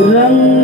rằng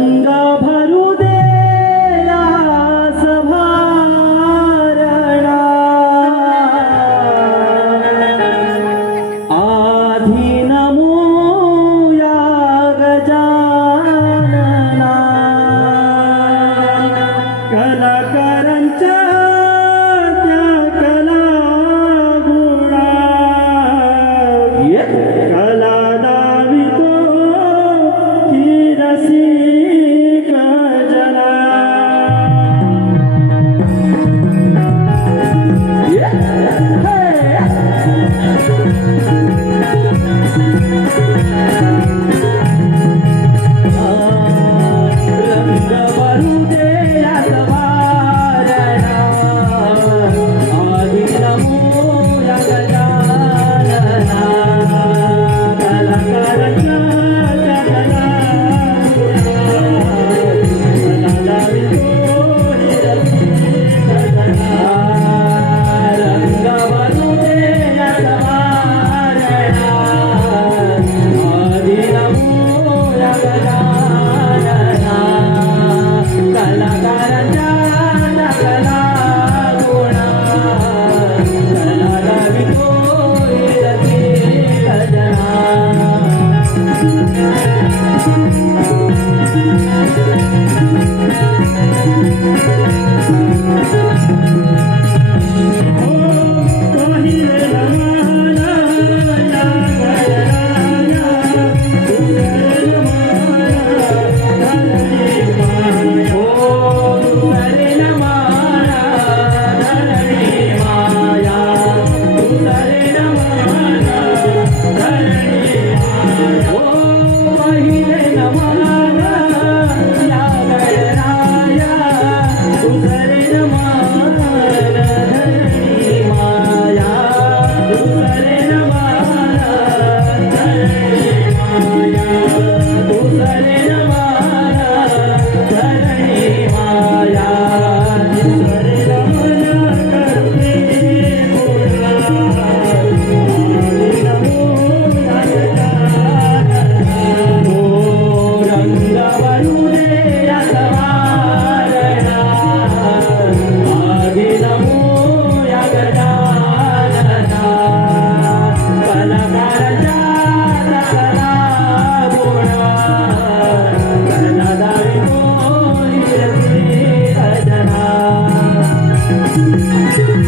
嗯